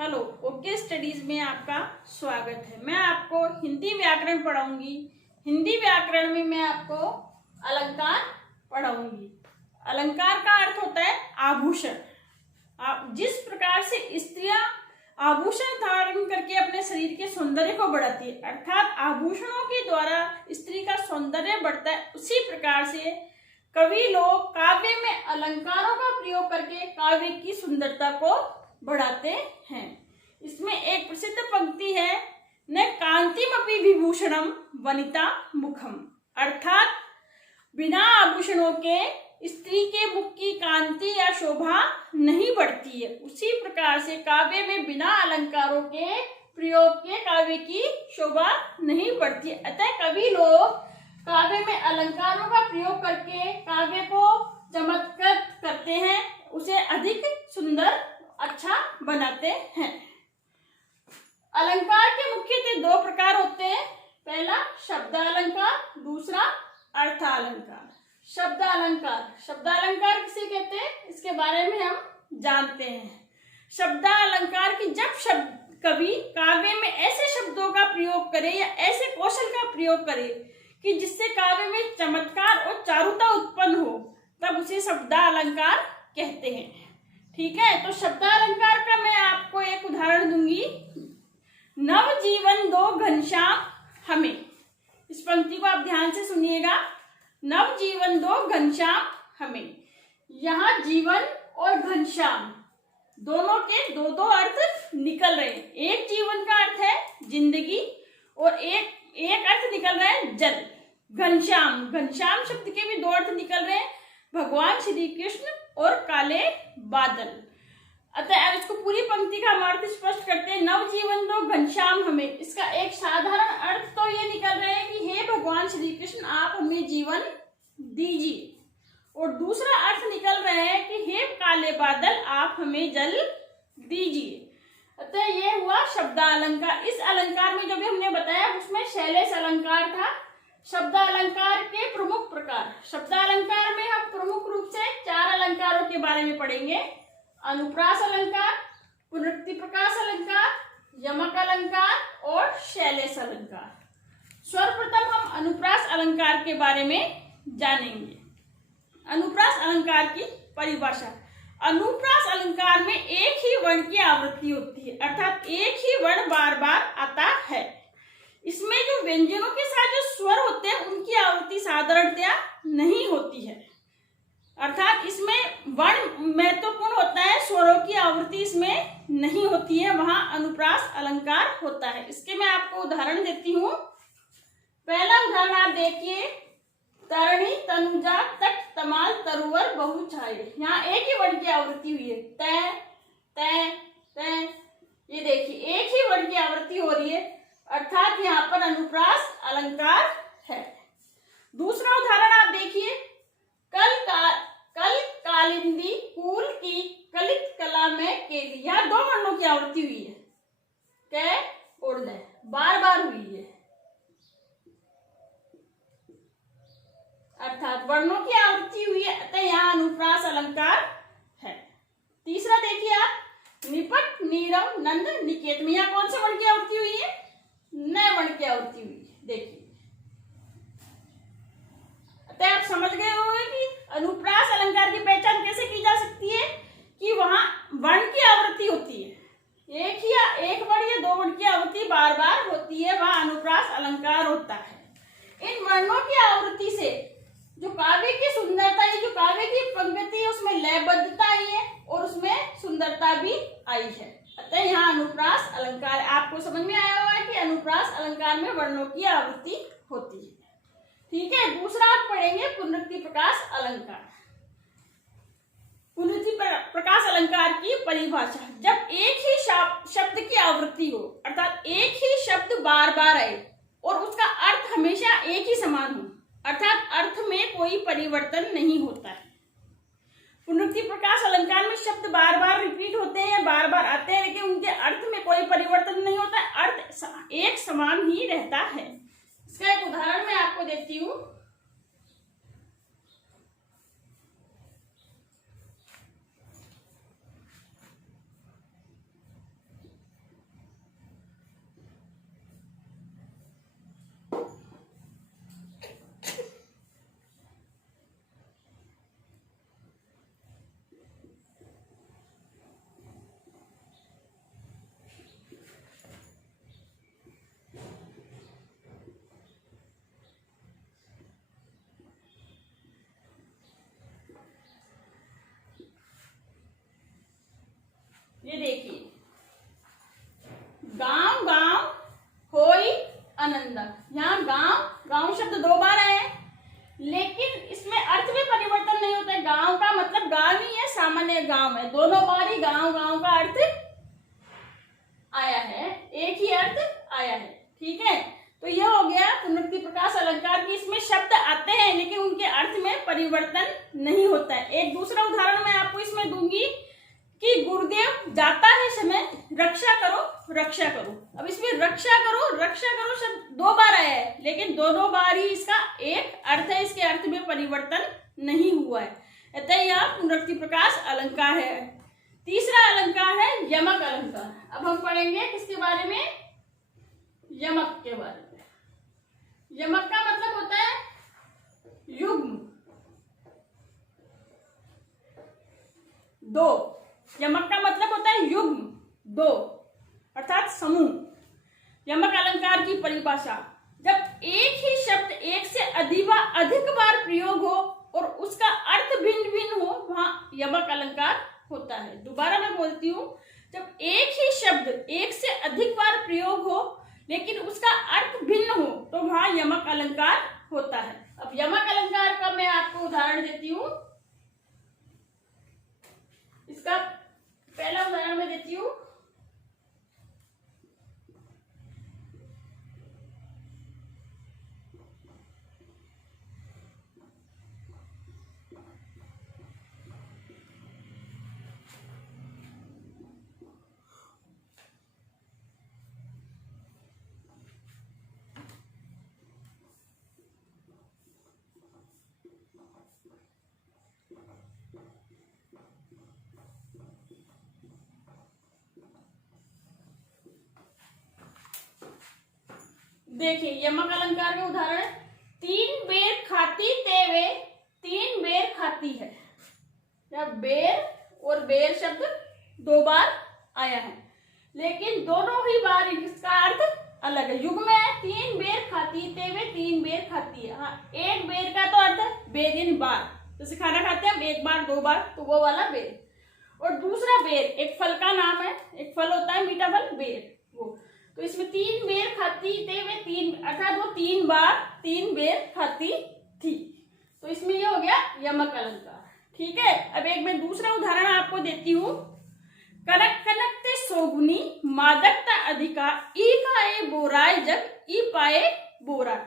Hello, okay studies में आपका स्वागत है। मैं आपको हिंदी व्याकरण पढ़ाऊंगी। हिंदी व्याकरण में मैं आपको अलंकार पढ़ाऊंगी। अलंकार का अर्थ होता है आभूषण। जिस प्रकार से स्त्रियां आभूषण धारण करके अपने शरीर के सौंदर्य को बढ़ाती है, अर्थात आभूषणों के द्वारा स्त्री का सौंदर्य बढ़ता है, उसी प्रकार से कवि लोग काव्य में अलंकारों का प्रयोग करके काव्य की सुंदरता को बढ़ाते हैं। इसमें एक प्रसिद्ध पंक्ति है, न कांतिमपि विभूषणम वनिता मुखम, अर्थात बिना आभूषणों के स्त्री के मुख की कांति या शोभा नहीं बढ़ती है। उसी प्रकार से काव्य में बिना अलंकारों के प्रयोग के काव्य की शोभा नहीं बढ़ती है। अतः कवि लोग काव्य में अलंकारों का प्रयोग करके काव्य को चमत्कृत करते हैं, उसे अधिक सुंदर अच्छा बनाते हैं। अलंकार के मुख्यतः दो प्रकार होते हैं, पहला शब्दालंकार, दूसरा अर्थालंकार। शब्दालंकार किसे कहते हैं, इसके बारे में हम जानते हैं। शब्दालंकार की जब कवि काव्य में ऐसे शब्दों का प्रयोग करे या ऐसे कौशल का प्रयोग करे कि जिससे काव्य में चमत्कार और चारुता उत्पन्न हो, तब उसे शब्दालंकार कहते हैं। ठीक है, तो शब्दालंकार का मैं आपको एक उदाहरण दूंगी। नव जीवन दो घनश्याम हमें। इस पंक्ति को आप ध्यान से सुनिएगा। नव जीवन दो घनश्याम हमें। यहाँ जीवन और घनश्याम दोनों के दो दो अर्थ निकल रहे हैं। एक जीवन का अर्थ है जिंदगी और एक अर्थ निकल रहा है जल। घनश्याम शब्द के भी दो अर्थ निकल रहे हैं, भगवान श्री कृष्ण और काले बादल। अतः अब इसको पूरी पंक्ति का हम अर्थ स्पष्ट करते हैं। नव जीवन दो घनश्याम हमें, इसका एक साधारण अर्थ तो ये निकल रहा है कि हे भगवान श्री कृष्ण, आप हमें जीवन दीजिए, और दूसरा अर्थ निकल रहा है कि हे काले बादल, आप हमें जल दीजिए। अतः ये हुआ शब्दालंकार। इस अलंकार में जो भी हमने बताया उसमें शैलेश अलंकार था। शब्दालंकार के प्रमुख प्रकार। शब्दालंकार में हम प्रमुख रूप से चार अलंकारों के बारे में पढ़ेंगे: अनुप्रास अलंकार, पुनरुक्ति प्रकाश अलंकार, यमक अलंकार और शैलेश अलंकार। सर्वप्रथम हम अनुप्रास अलंकार के बारे में जानेंगे। अनुप्रास अलंकार की परिभाषा। अनुप्रास अलंकार में एक ही वर्ण की आवृत्ति होती है, अर्थात एक ही वर्ण बार बार आता है। इसमें जो व्यंजनों के साथ जो स्वर होते हैं उनकी आवृत्ति साधारणतया नहीं होती है, अर्थात इसमें वर्ण महत्वपूर्ण होता है, स्वरों की आवृत्ति इसमें नहीं होती है, वहां अनुप्रास अलंकार होता है। इसके मैं आपको उदाहरण देती हूँ। पहला उदाहरण आप देखिए, तरणी तनुजा तट तमाल तरुवर बहु छाये। यहाँ एक ही वर्ण की आवृत्ति हुई है, तय तय तय। ये देखिए एक ही वर्ण की आवृत्ति हो रही है, अर्थात यहाँ पर अनुप्रास अलंकार है। दूसरा उदाहरण आप देखिए, कल कालिंदी कुल की कलित कला में केली। यहाँ दो वर्णों की आवृत्ति हुई है, क और द, बार बार हुई है, अर्थात वर्णों की आवृत्ति हुई है, अतः यहाँ अनुप्रास अलंकार है। तीसरा देखिए आप, निपट नीरव नंद निकेत में, यहाँ कौन से वर्ण की आवृत्ति हुई है, न वर्ण की आवृत्ति हुई है। देखिए, अतः आप समझ गए होंगे कि अनुप्रास अलंकार की पहचान कैसे की जा सकती है कि वहां वर्ण की आवृत्ति होती है, एक वर्ण या दो वर्ण की आवृत्ति बार बार होती है, वहां अनुप्रास अलंकार होता है। इन वर्णों की आवृत्ति से जो काव्य की सुंदरता है, जो काव्य की पंक्ति है, उसमें लयबद्धता आई है और उसमें सुंदरता भी आई है। अतः यहाँ अनुप्रास अलंकार, आपको समझ में आया होगा कि अनुप्रास अलंकार में वर्णों की आवृत्ति होती है। ठीक है, दूसरा आप पढ़ेंगे पुनरुक्ति प्रकाश अलंकार। पुनरुक्ति प्रकाश अलंकार की परिभाषा। जब एक ही शब्द की आवृत्ति हो, अर्थात एक ही शब्द बार बार आए और उसका अर्थ हमेशा एक ही समान हो, अर्थात अर्थ में कोई परिवर्तन नहीं होता है। पुनरुक्ति प्रकाश अलंकार में शब्द बार बार रिपीट होते हैं, बार बार आते हैं, लेकिन उनके अर्थ में कोई परिवर्तन नहीं होता है, अर्थ एक समान ही रहता है। इसका एक उदाहरण मैं आपको देती हूँ। माने गांव में, दोनों बार ही गांव गांव का अर्थ आया है, एक ही अर्थ आया है। ठीक है, तो यह हो गया पुनरुक्ति प्रकाश अलंकार की। इसमें शब्द आते हैं लेकिन उनके अर्थ में परिवर्तन नहीं होता है। एक दूसरा उदाहरण मैं आपको इसमें दूंगी कि गुरुदेव जाता है समय रक्षा करो रक्षा करो। अब इसमें रक्षा करो शब्द दो बार आया है लेकिन दोनों बार ही इसका एक अर्थ है, इसके अर्थ में परिवर्तन नहीं हुआ है, अतः यह पुनरुक्ति प्रकाश अलंकार है। तीसरा अलंकार है यमक अलंकार। अब हम पढ़ेंगे किसके बारे में, यमक के बारे में। यमक का मतलब होता है युग्म, दो। यमक का मतलब होता है युग्म, दो, अर्थात समूह। यमक अलंकार की परिभाषा, जब एक ही शब्द एक से अधिक बार प्रयोग हो और उसका अर्थ भिन्न भिन्न हो, वहां यमक अलंकार होता है। दोबारा मैं बोलती हूं, जब एक ही शब्द एक से अधिक बार प्रयोग हो लेकिन उसका अर्थ भिन्न हो तो वहां यमक अलंकार होता है। अब यमक अलंकार का मैं आपको उदाहरण देती हूं। इसका पहला उदाहरण मैं देती हूं, देखिए यमक अलंकार का उदाहरण, तीन बेर खाती तेवे तीन बेर खाती है। या बेर और बेर शब्द दो बार आया है लेकिन दोनों ही बार इसका अर्थ अलग है। युग में है तीन बेर खाती तेवे तीन बेर खाती है। हाँ, एक बेर का तो अर्थ है बेरिन बार, जैसे खाना खाते हैं हम एक बार दो बार, तो वो वाला बेर। और दूसरा बेर एक फल का नाम है, एक फल होता है मीठा फल, बेर, वो। तो इसमें तीन बेर खाती थे वे तीन, अर्थात वो तीन बार तीन बेर खाती थी। तो इसमें ये हो गया यमक अलंकार। ठीक है, अब एक मैं दूसरा उदाहरण आपको देती हूँ। कनक कनकते सोगुनी मादकता अधिका ई खाए बोराय जग ई पाए बोराय।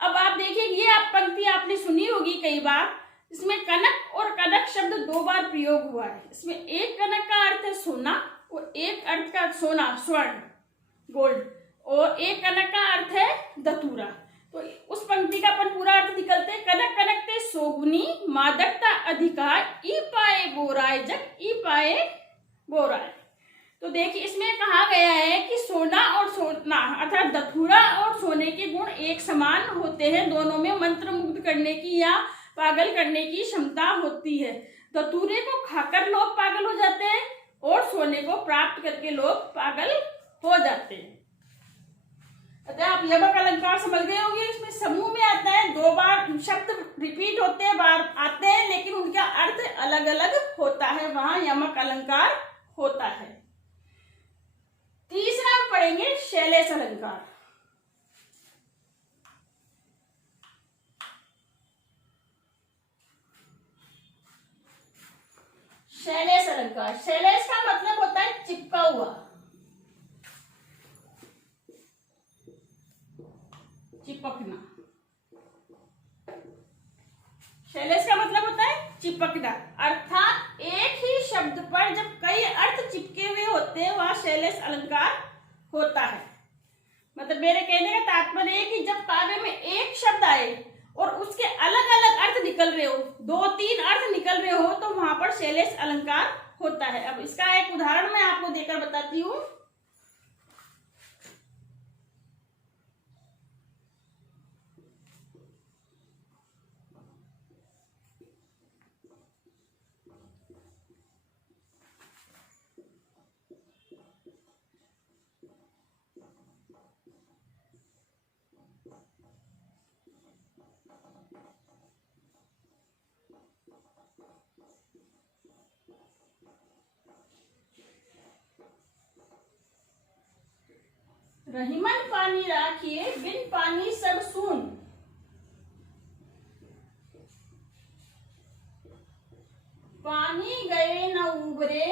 अब आप देखिए ये आप पंक्ति आपने सुनी होगी कई बार। इसमें कनक और कनक शब्द दो बार प्रयोग हुआ है। इसमें एक कनक का अर्थ है सोना और एक अर्थ का सोना स्वर्ण गोल्ड, और एक कनक का अर्थ है धतूरा। तो उस पंक्ति का अपन पूरा अर्थ निकलते हैं, कनक कनकते सोगुनी मादकता अधिकार ई पाए बोराय जग ई पाए बोराय। तो देखिए इसमें कहा गया है कि सोना और सोना अर्थात धतूरा और सोने के गुण एक समान होते हैं, दोनों में मंत्र मुग्ध करने की या पागल करने की क्षमता होती है। धतूरे को खाकर लोग पागल हो जाते हैं और सोने को प्राप्त करके लोग पागल हो जाते हैं। अतः आप यमक अलंकार समझ गए होंगे। इसमें समूह में आता है, दो बार शब्द रिपीट होते हैं, बार आते हैं लेकिन उनका अर्थ अलग अलग होता है, वहां यमक अलंकार होता है। तीसरा पढ़ेंगे शैलेश अलंकार। शैलेश अलंकार, शैलेश का मतलब होता है चिपका हुआ, चिपकना। शैलेश का मतलब होता है चिपकना, अर्थात एक ही शब्द पर जब कई अर्थ चिपके हुए होते हैं वहां शैलेश अलंकार होता है। मतलब मेरे कहने का तात्पर्य है कि जब काव्य में एक शब्द आए और उसके अलग अलग अर्थ निकल रहे हो, दो तीन अर्थ निकल रहे हो, तो वहां पर शैलेश अलंकार होता है। अब इसका एक उदाहरण मैं आपको देकर बताती हूँ। रहीमन पानी राखिए बिन पानी सब सून। पानी गए न उबरे,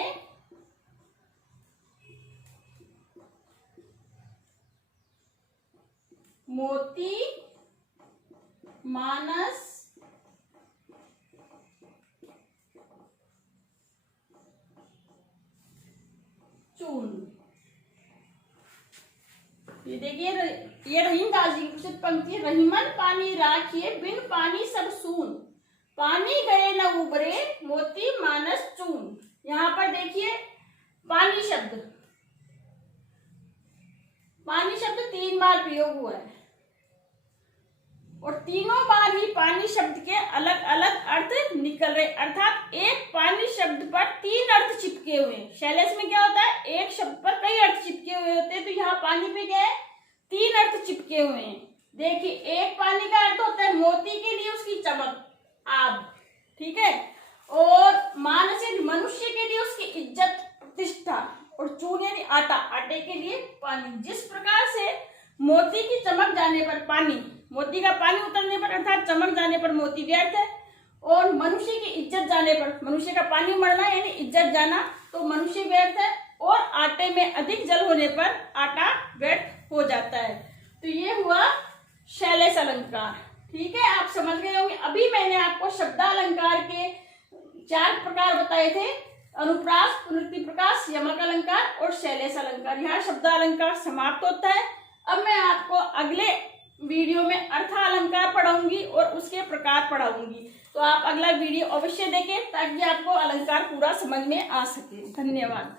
मोती मानस चून। ये देखिए, ये रहीमदास जी की प्रसिद्ध पंक्ति, रहीमन पानी राखिए बिन पानी सब सून, पानी गए न उबरे मोती मानस चून। यहाँ पर देखिए पानी शब्द 3 बार प्रयोग हुआ है और तीनों बार ही पानी शब्द के अलग अलग अर्थ निकल रहे, अर्थात एक पानी शब्द पर 3 अर्थ चिपके हुए हैं। शैलेश में क्या होता है, एक शब्द पर कई अर्थ चिपके हुए होते हैं, तो यहाँ पानी पे क्या है, 3 अर्थ चिपके हुए हैं। देखिए, एक पानी का अर्थ होता है मोती के लिए उसकी चमक, आब, ठीक है, और मानस यानी मनुष्य के लिए उसकी इज्जत प्रतिष्ठा, और चून यानी आटा, आटे के लिए पानी। जिस प्रकार से मोती की चमक जाने पर पानी, मोती का पानी उतरने पर अर्थात चमक जाने पर मोती व्यर्थ है, और मनुष्य की इज्जत जाने पर, मनुष्य का पानी मरना यानी इज्जत जाना, तो मनुष्य व्यर्थ है, और आटे में अधिक जल होने पर आटा व्यर्थ हो जाता है। तो ये हुआ शैलेश अलंकार। ठीक है, आप समझ गए होंगे। अभी मैंने आपको शब्दालंकार के 4 प्रकार बताए थे, अनुप्रास, पुनरुक्ति प्रकाश, यमक अलंकार और शैलेश अलंकार। यहाँ शब्दालंकार समाप्त होता है। अब मैं आपको अगले वीडियो में अर्थालंकार पढ़ाऊंगी और उसके प्रकार पढ़ाऊंगी, तो आप अगला वीडियो अवश्य देखें ताकि आपको अलंकार पूरा समझ में आ सके। धन्यवाद।